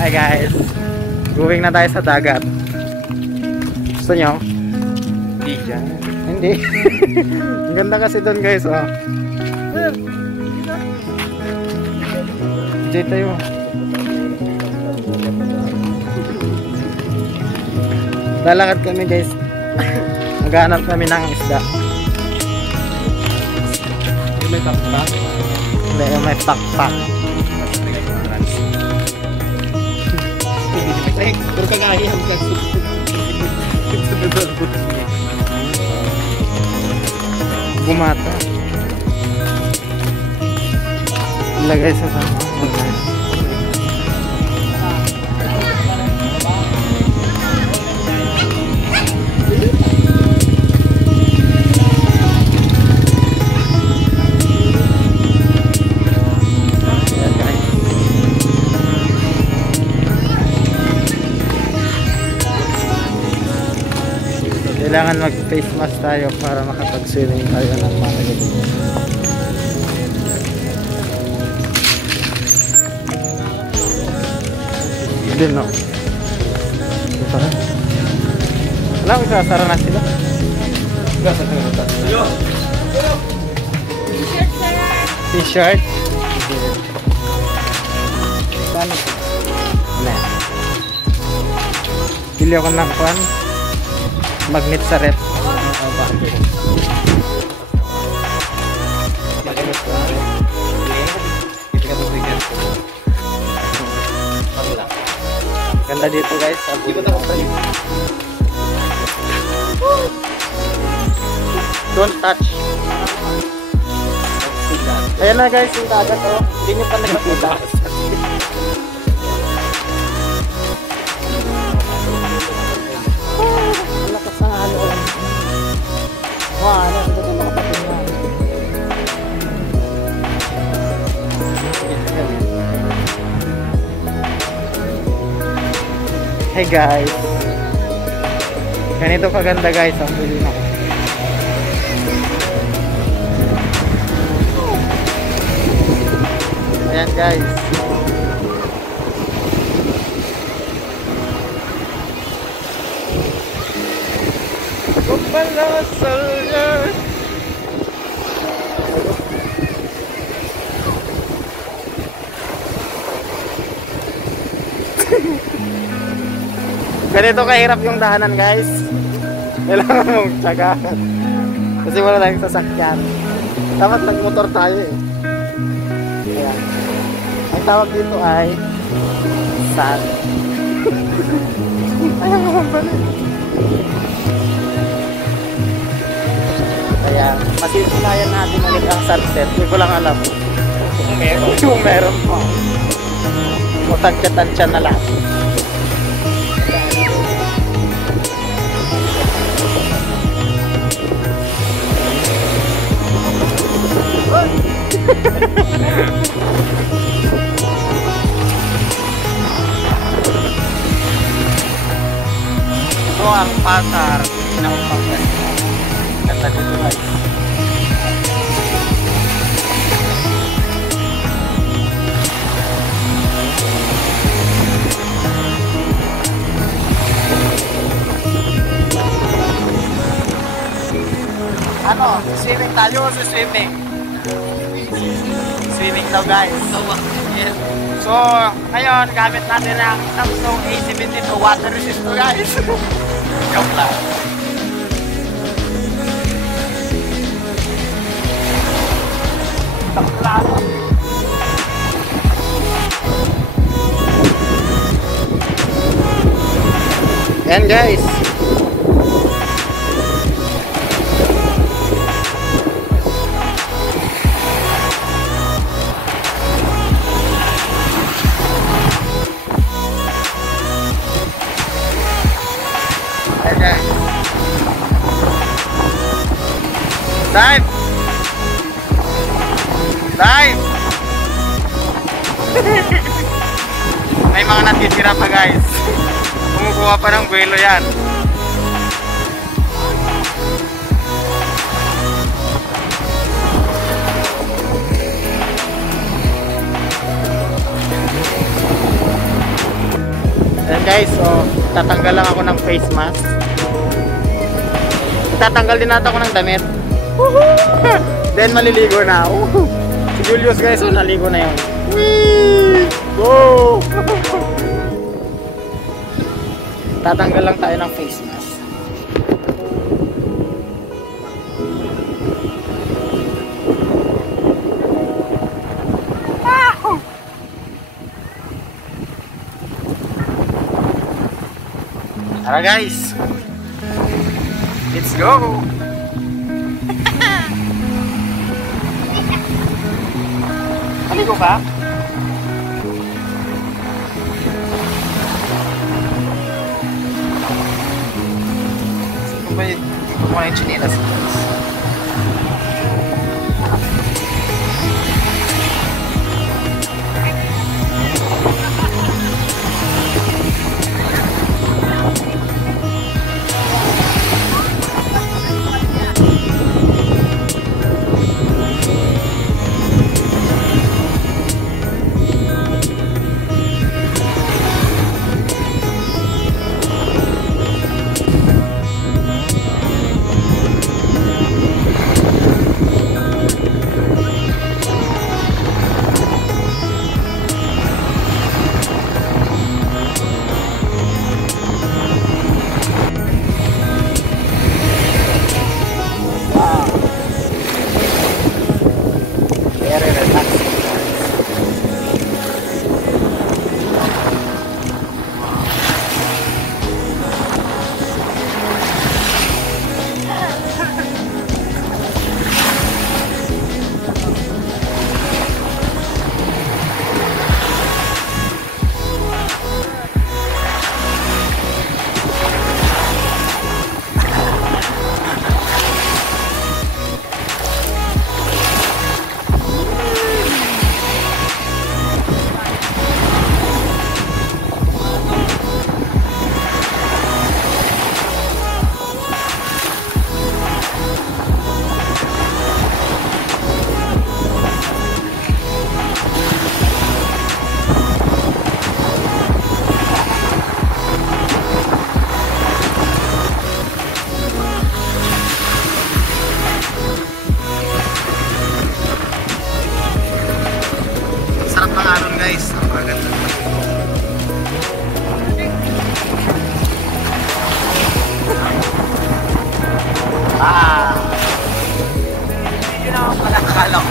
Hi guys, going na tayo sa dagat. Gusto nyo? Hindi dyan. Hindi. Ang ganda kasi doon guys, oh. Enjoy tayo. Lalakad kami guys. Maghanap kami ng isda. May pakpak. Hindi, may pakpak. Pero kagaya ang bumata. Ilagay sa sama. Kailangan mag-face mask tayo para makapag-swimming tayo ng magaling. Hindi no. Ito na. Wala ko sasara na sila. T-shirt. Saan? Wala. Pili ako ng kwan. Magnet sa rep. Ganda dito guys. Don't touch. Ayan na guys yung dagat, oh. Hindi nyo pa nakikita. Hey guys, ganito kaganda guys ang huli na. Ayan guys. Kupala soldier. Ganito kahirap yung daanan guys. Kailangan mong tsaga. Kasi wala tayong sasakyan. Dapat nagmotor tayo eh. Ayan. Ang tawag dito ay sand. Ayan naman pala. Kaya masisilayan natin ulit ang sunset. Hindi ko lang alam. Kung meron pa. Mutagkatansya na lahat. Ito ang pasar ng Pangasinan. Ganda dito guys. Ano? Swimming tayo o swimming? Swimming daw guys. So, ngayon gamit natin ang Samsung A72 water resistor guys. Joke lang. Yan guys. Dive! Dive! May mga natitira pa guys. Kumukuha pa ng buwelo yan. Ayan guys, so tatanggal lang ako ng face mask. Tatanggal din natin ako ng damit. Then maliligo na. Si Julius guys, so naligo na yun. Whee! Go! Tatanggal lang tayo ng face mask. Tara guys, let's go. Maligo ka? Kung ba yung chinelas? Guys, ang maganda. Yun ang palakala ko.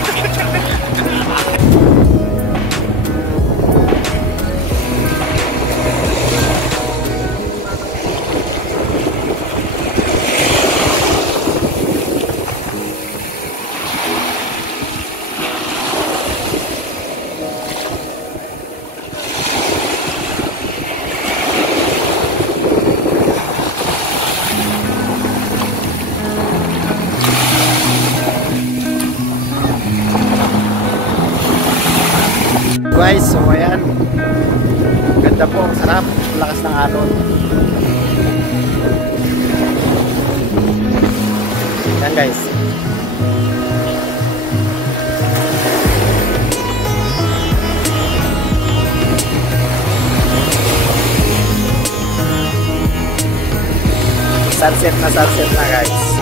Guys, so ayan, ganda po, sarap, lakas ng alon. Ayan guys, sunset na guys.